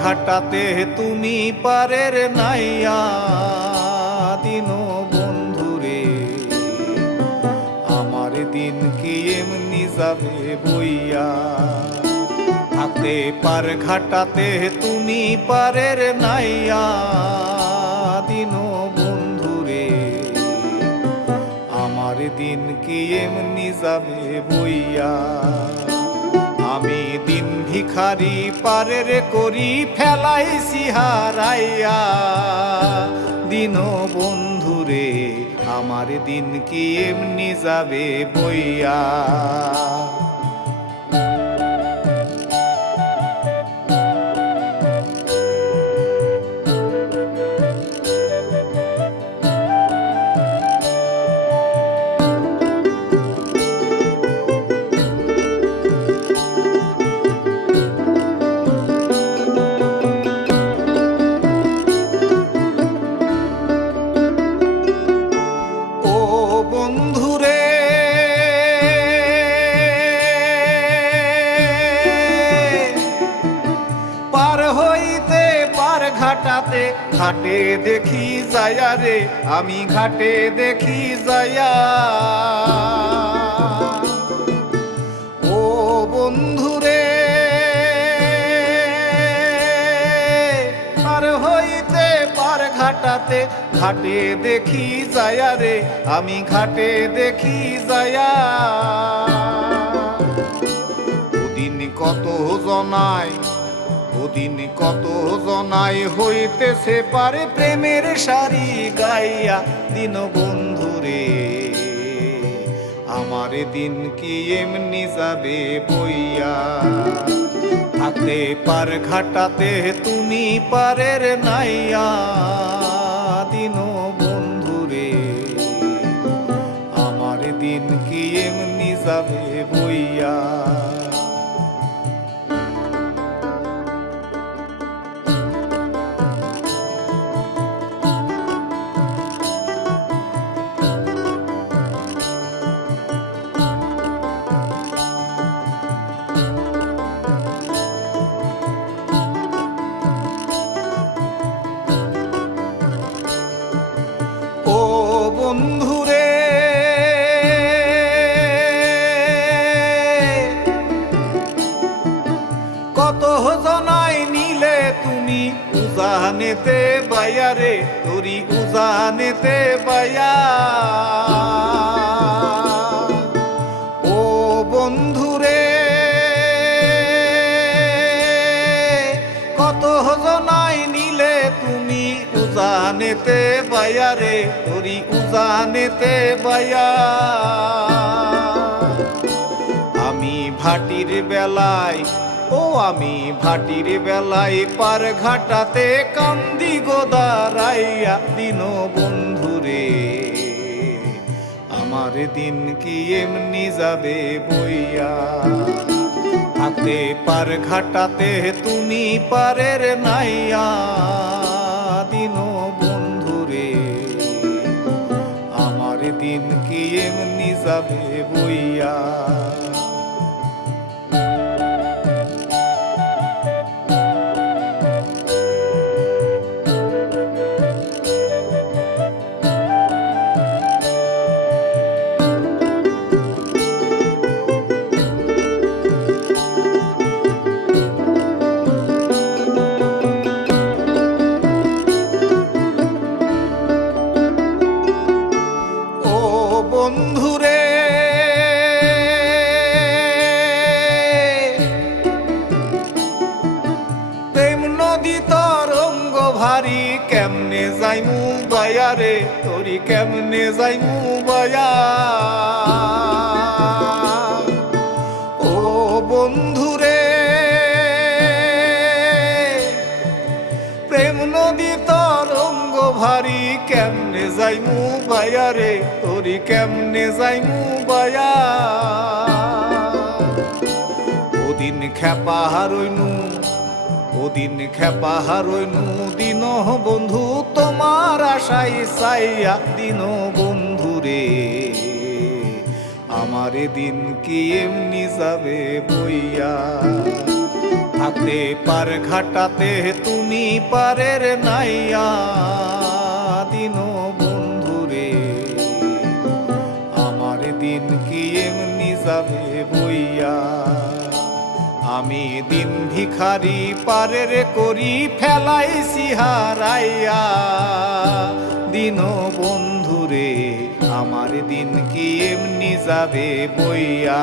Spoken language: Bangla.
ঘাটাতে তুমি পারের নাইয়া, দিন বন্ধুরে আমার দিন কি এমনি যাবে বইয়া? থাকতে পার ঘাটাতে তুমি পারের নাইয়া, দিন বন্ধুরে আমার দিন কি এমনি যাবে বইয়া? আমি ভিখারি পারের করি ফেলাই সিহারাইয়া। দিন বন্ধুরে আমার দিন কি এমনি যাবে বইয়া? বন্ধুরে। পার হইতে পার ঘাটাতে ঘাটে দেখি যায়া রে আমি ঘাটে দেখি যায়া ঘাটাতে, ঘাটে দেখি যায়া রে, আমি ঘাটে দেখি যায়া। ওদিন কত জনায়, ওদিন কত জনাই হইতেছে পারে প্রেমের সারি গাইয়া। দিন বন্ধুরে আমার দিন কি এমনি যাবে বইয়া? থাকতে পার ঘাটাতে, তুমি পারের নাইয়া। দিন বন্ধুরে আমার দিন কি এমনি যাবে কত জনাই নিলে তুমি? উজানেতে বায়ারে, তোরি উজানেতে বায়া। ও বন্ধুরে, কত জনাই নিলে তুমি? উজানেতে বায়ারে, তোরি উজানেতে বায়া। আমি ভাটির বেলায় ও আমি ভাটির বেলায় পার ঘাটাতে কান্দি গোদারাইয়া দিন বন্ধুরে আমার দিন কি এমনি যাবে বইয়া? হাতে পার ঘাটাতে তুমি পারের নাইয়া দিন বন্ধুরে আমার দিন কি এমনি যাবে বইয়া? বন্ধুরে। প্রেম নদী তরঙ্গ ভারী কেমনে যাইমু বায়ারে তোরি কেমনে যাইমু বায়া ভারী কেমনে যাইমু বায়ারে তোরি কেমনে যাইমু বায়া? ওদিন খেপা হারইনু, ওদিন খেপা হারইনু, দিন বন্ধু, তোমার আশাই চাইয়া দিন বন্ধু রে। আমার দিন কি এমনি যাবে বইয়া? থাকতে পার ঘাটাতে তুমি পারের নাইয়া। দিন বন্ধুরে আমার দিন কি এমনি যাবে বইয়া? আমি দিন ভিখারি পারের করি ফেলাইছি হারাইয়া দিন বন্ধুরে আমার দিন কি এমনি যাবে বইয়া?